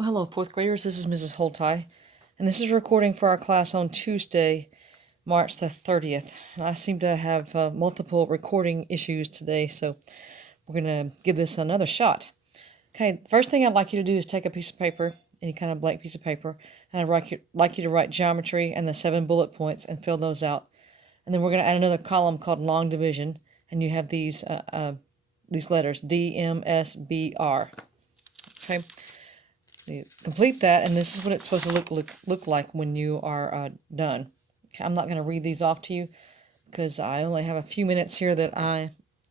Well, hello, fourth graders. This is Mrs. Holtai, and this is a recording for our class on Tuesday, March the 30th. And I seem to have multiple recording issues today, so we're going to give this another shot. Okay, the first thing I'd like you to do is take a piece of paper, any kind of blank piece of paper, and like you to write geometry and the 7 bullet points and fill those out. And then we're going to add another column called long division, and you have these letters D, M, S, B, R. Okay. You complete that, and this is what it's supposed to look like when you are done. Okay, I'm not going to read these off to you because I only have a few minutes here that I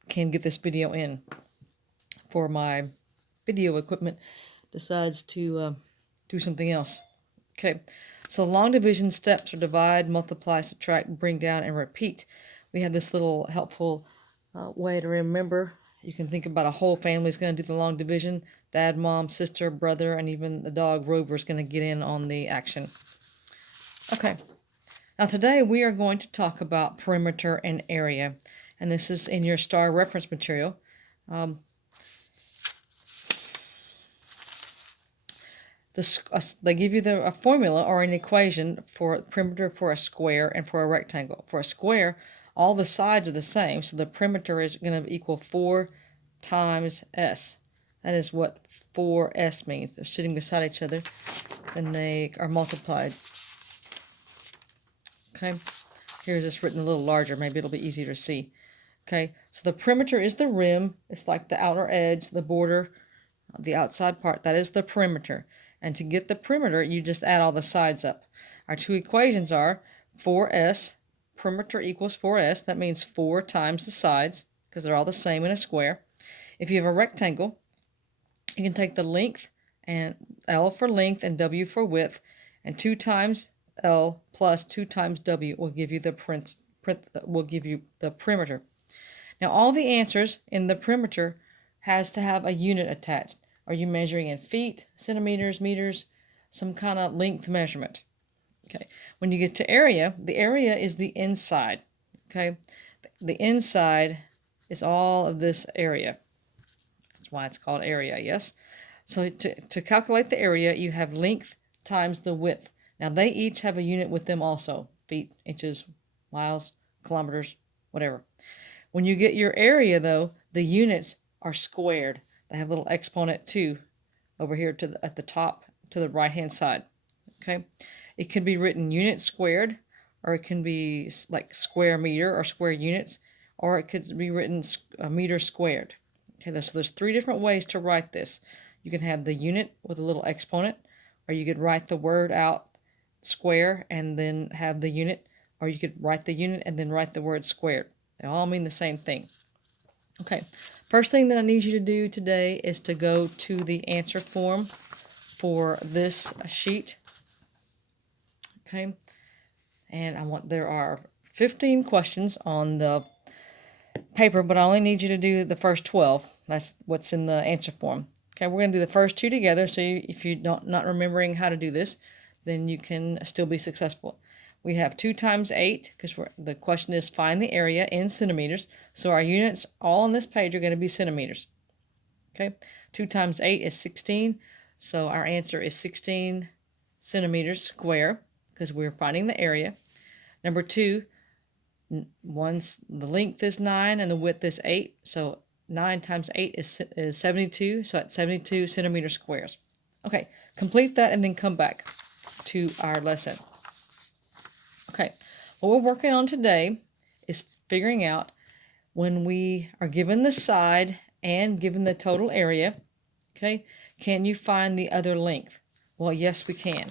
can get this video in for my video equipment decides to do something else. Okay, so long division steps are divide, multiply, subtract, bring down, and repeat. We have this little helpful way to remember. You can think about a whole family is going to do the long division. Dad, mom, sister, brother, and even the dog Rover is going to get in on the action. Okay, now today we are going to talk about perimeter and area. And this is in your STAR reference material. They give you a formula or an equation for perimeter for a square and for a rectangle. For a square, all the sides are the same, so the perimeter is going to equal 4 times s. That is what 4s means. They're sitting beside each other, and they are multiplied. Okay, here's this written a little larger. Maybe it'll be easier to see. Okay, so the perimeter is the rim. It's like the outer edge, the border, the outside part. That is the perimeter. And to get the perimeter, you just add all the sides up. Our two equations are 4s, perimeter equals 4s. That means 4 times the sides, because they're all the same in a square. If you have a rectangle, you can take the length, and L for length and W for width, and 2 times L plus 2 times W will give you the perimeter. Now all the answers in the perimeter has to have a unit attached. Are you measuring in feet, centimeters, meters, some kind of length measurement? Okay. When you get to area, the area is the inside. Okay. The inside is all of this area. That's why it's called area, yes? So to calculate the area, you have length times the width. Now they each have a unit with them also. Feet, inches, miles, kilometers, whatever. When you get your area, though, the units are squared. They have a little exponent 2 over here at the top to the right-hand side. Okay, it can be written unit squared, or it can be like square meter or square units, or it could be written meter squared. Okay, so there's 3 different ways to write this. You can have the unit with a little exponent, or you could write the word out square and then have the unit, or you could write the unit and then write the word squared. They all mean the same thing. Okay, first thing that I need you to do today is to go to the answer form for this sheet. Okay, and there are 15 questions on the paper, but I only need you to do the first 12. That's what's in the answer form. Okay, we're going to do the first 2 together, so if you're not remembering how to do this, then you can still be successful. We have 2 times 8, because the question is find the area in centimeters. So our units all on this page are going to be centimeters. Okay, 2 times 8 is 16. So our answer is 16 centimeters square, because we're finding the area. Number 2, the length is 9 and the width is 8. So 9 times 8 is 72. So that's 72 centimeter squares. Okay, complete that and then come back to our lesson. Okay, what we're working on today is figuring out when we are given the side and given the total area, okay, can you find the other length? Well, yes, we can.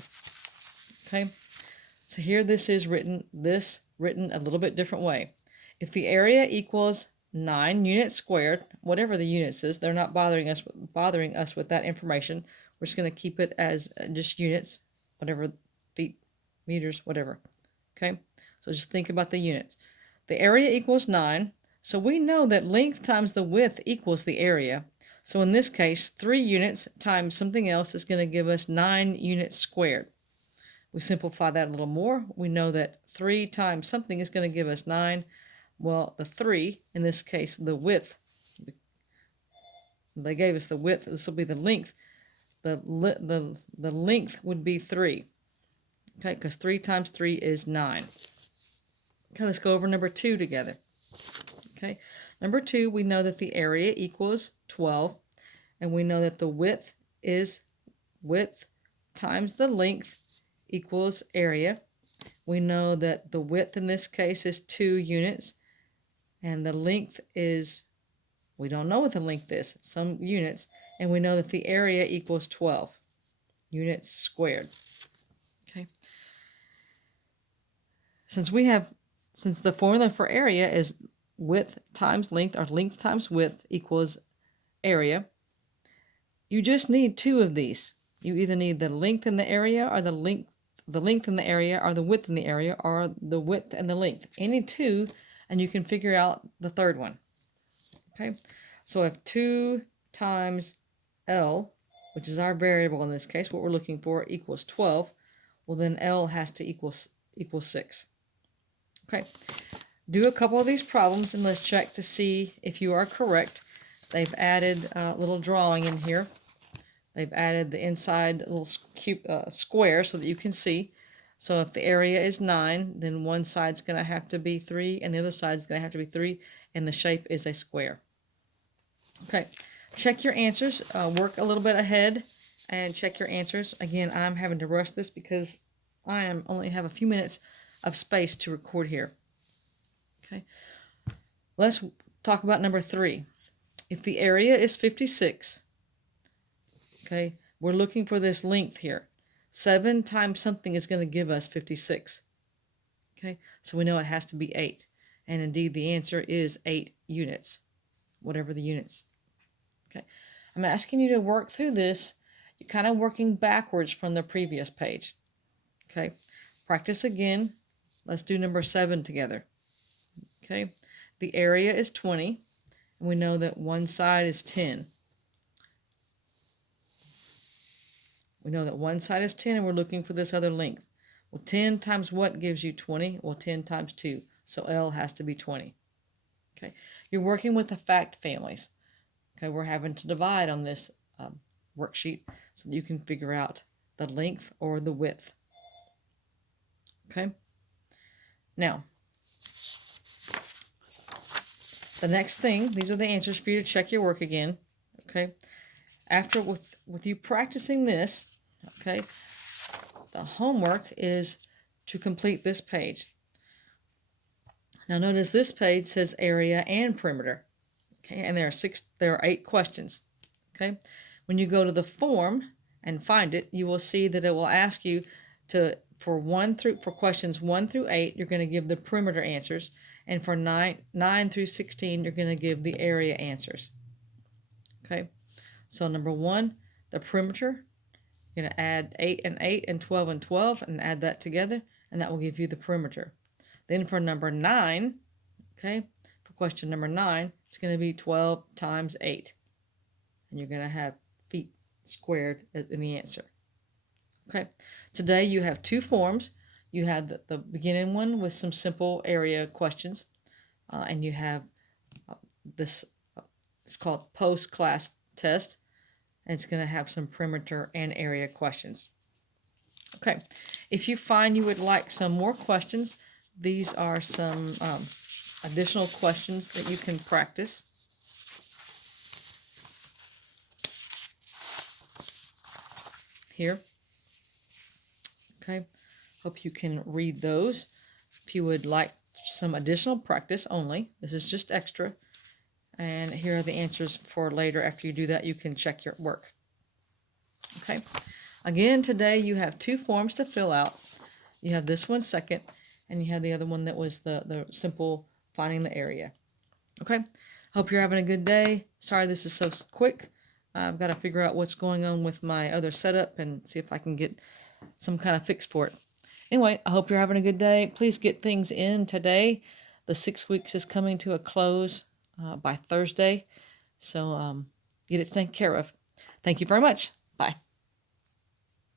Okay, so here this is written a little bit different way. If the area equals 9 units squared, whatever the units is, they're not bothering us with that information. We're just going to keep it as just units, whatever, feet, meters, whatever. Okay, so just think about the units. The area equals 9, so we know that length times the width equals the area. So in this case, 3 units times something else is going to give us 9 units squared. We simplify that a little more. We know that 3 times something is going to give us 9. Well, the 3, in this case, the width, they gave us the width, this will be the length. the length would be 3. Okay, because 3 times 3 is 9. Okay, let's go over number 2 together. Okay, number 2, we know that the area equals 12, and we know that the width is width times the length equals area. We know that the width in this case is 2 units, and the length is, we don't know what the length is, some units, and we know that the area equals 12 units squared. Okay. Since the formula for area is width times length, or length times width equals area, you just need 2 of these. You either need the length in the area, or the length in the area, or the width in the area, or the width and the length. Any 2, and you can figure out the third one. Okay, so if 2 times L, which is our variable in this case, what we're looking for, equals 12, well then L has to equal 6. Okay, do a couple of these problems and let's check to see if you are correct. They've added a little drawing in here. They've added the inside little square so that you can see. So if the area is 9, then one side's going to have to be 3, and the other side's going to have to be 3, and the shape is a square. Okay, check your answers. Work a little bit ahead and check your answers. Again, I'm having to rush this because I only have a few minutes of space to record here. Okay, let's talk about number 3. If the area is 56, okay, we're looking for this length here. 7 times something is going to give us 56. Okay, so we know it has to be 8. And indeed, the answer is 8 units, whatever the units. Okay, I'm asking you to work through this. You're kind of working backwards from the previous page. Okay, practice again. Let's do number 7 together. Okay, the area is 20, and we know that one side is 10. We know that one side is 10, and we're looking for this other length. Well, 10 times what gives you 20? Well, 10 times 2, so L has to be 20. Okay, you're working with the fact families. Okay, we're having to divide on this worksheet so that you can figure out the length or the width. Okay, now the next thing, these are the answers for you to check your work again. Okay, after with you practicing this, okay, the homework is to complete this page. Now notice this page says area and perimeter. Okay, and there are 8 questions. Okay, when you go to the form and find it, you will see that it will ask you for questions 1 through 8, you're going to give the perimeter answers, and for 9 through 16, you're going to give the area answers. Okay, so number 1, the perimeter, you're going to add 8 and 8 and 12 and 12 and add that together, and that will give you the perimeter. Then for number 9, okay, for question number 9, it's going to be 12 times 8, and you're going to have feet squared in the answer. Okay, today you have 2 forms. You have the beginning one with some simple area questions, and you have this, it's called post-class test, and it's going to have some perimeter and area questions. Okay, if you find you would like some more questions, these are some additional questions that you can practice. Here. Okay, hope you can read those. If you would like some additional practice only, this is just extra. And here are the answers for later. After you do that, you can check your work. Okay, again, today you have 2 forms to fill out. You have this one second, and you have the other one that was the simple finding the area. Okay, hope you're having a good day. Sorry this is so quick. I've got to figure out what's going on with my other setup and see if I can get some kind of fix for it. Anyway, I hope you're having a good day. Please get things in today. The 6 weeks is coming to a close by Thursday, so get it taken care of. Thank you very much.